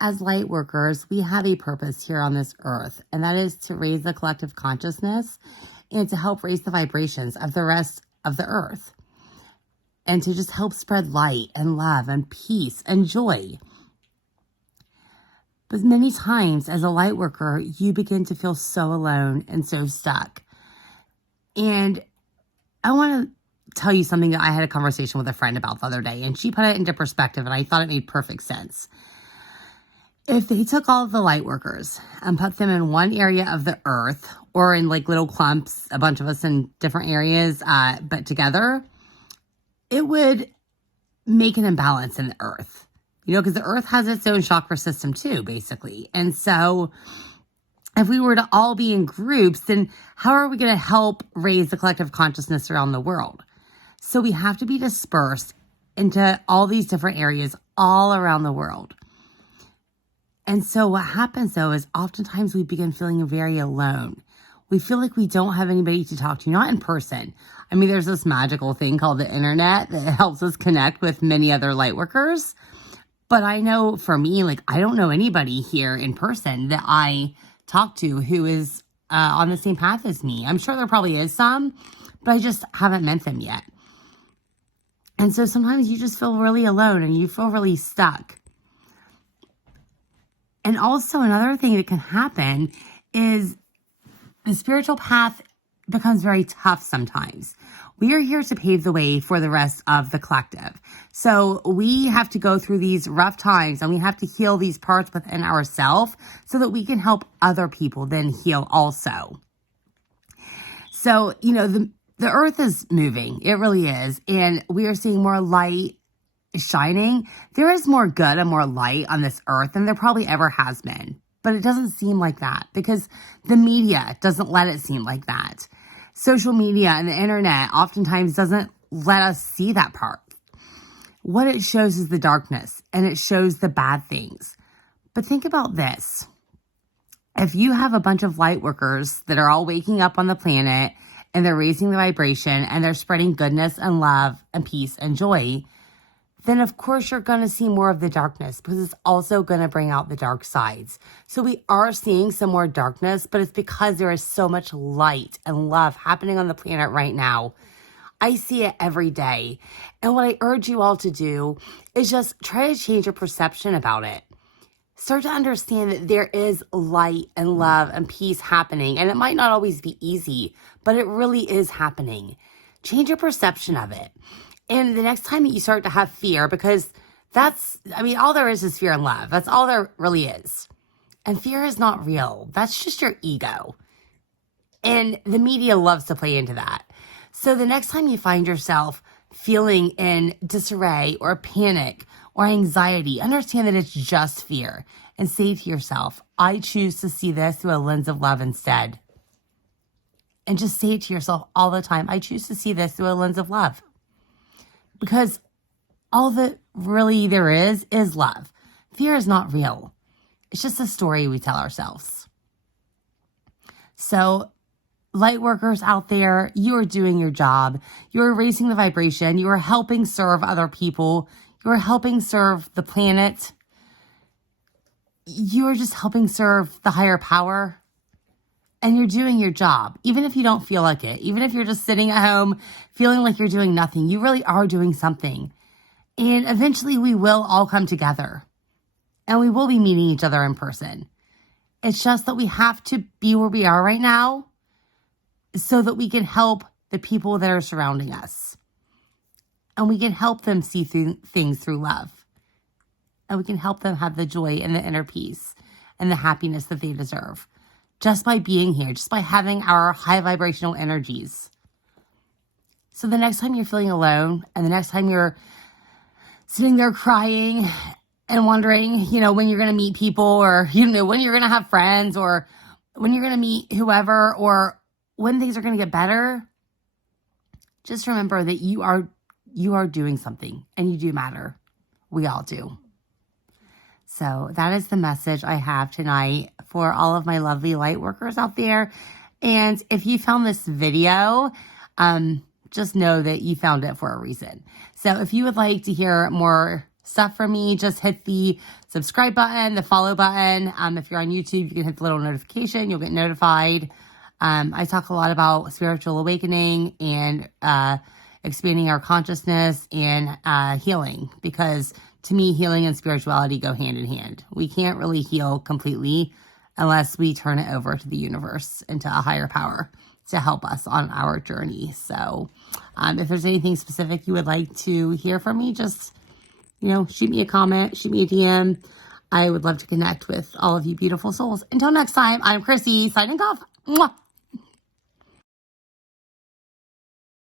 as light workers, we have a purpose here on this earth, and that is to raise the collective consciousness and to help raise the vibrations of the rest of the earth, and to just help spread light and love and peace and joy. But many times as a light worker, you begin to feel so alone and so stuck. And I want to tell you something that I had a conversation with a friend about the other day, and she put it into perspective, and I thought it made perfect sense. If they took all of the light workers and put them in one area of the earth, or in like little clumps, a bunch of us in different areas, but together, it would make an imbalance in the earth. Because the earth has its own chakra system too, basically. And so if we were to all be in groups, then how are we going to help raise the collective consciousness around the world? So we have to be dispersed into all these different areas all around the world. And so what happens though is oftentimes we begin feeling very alone. We feel like we don't have anybody to talk to, not in person. I mean, there's this magical thing called the internet that helps us connect with many other light workers. But I know for me, like, I don't know anybody here in person that I talk to who is on the same path as me. I'm sure there probably is some, but I just haven't met them yet. And so sometimes you just feel really alone and you feel really stuck. And also another thing that can happen is the spiritual path becomes very tough sometimes. We are here to pave the way for the rest of the collective. So we have to go through these rough times and we have to heal these parts within ourselves so that we can help other people then heal also. So, the earth is moving. It really is. And we are seeing more light shining. There is more good and more light on this earth than there probably ever has been. But it doesn't seem like that because the media doesn't let it seem like that. Social media and the internet oftentimes doesn't let us see that part. What it shows is the darkness and it shows the bad things. But think about this. If you have a bunch of light workers that are all waking up on the planet and they're raising the vibration and they're spreading goodness and love and peace and joy, then of course you're going to see more of the darkness because it's also going to bring out the dark sides. So we are seeing some more darkness, but it's because there is so much light and love happening on the planet right now. I see it every day. And what I urge you all to do is just try to change your perception about it. Start to understand that there is light and love and peace happening. And it might not always be easy, but it really is happening. Change your perception of it. And the next time that you start to have fear, because all there is fear and love. That's all there really is. And fear is not real. That's just your ego. And the media loves to play into that. So the next time you find yourself feeling in disarray or panic or anxiety, understand that it's just fear and say to yourself, I choose to see this through a lens of love instead. And just say it to yourself all the time. I choose to see this through a lens of love. Because all that really there is love. Fear is not real. It's just a story we tell ourselves. So, light workers out there, you are doing your job. You are raising the vibration. You are helping serve other people. You are helping serve the planet. You are just helping serve the higher power. And you're doing your job, even if you don't feel like it, even if you're just sitting at home feeling like you're doing nothing, you really are doing something. And eventually we will all come together and we will be meeting each other in person. It's just that we have to be where we are right now so that we can help the people that are surrounding us. And we can help them see things through love. And we can help them have the joy and the inner peace and the happiness that they deserve. Just by being here, just by having our high vibrational energies. So the next time you're feeling alone and the next time you're sitting there crying and wondering, when you're going to meet people or, when you're going to have friends or when you're going to meet whoever or when things are going to get better, just remember that you are doing something and you do matter. We all do. So that is the message I have tonight for all of my lovely light workers out there. And if you found this video, just know that you found it for a reason. So if you would like to hear more stuff from me, just hit the subscribe button, the follow button. If you're on YouTube, you can hit the little notification. You'll get notified. I talk a lot about spiritual awakening and expanding our consciousness and healing, because to me, healing and spirituality go hand in hand. We can't really heal completely unless we turn it over to the universe and to a higher power to help us on our journey. So if there's anything specific you would like to hear from me, just, shoot me a comment, shoot me a DM. I would love to connect with all of you beautiful souls. Until next time, I'm Chrissy, signing off. Mwah.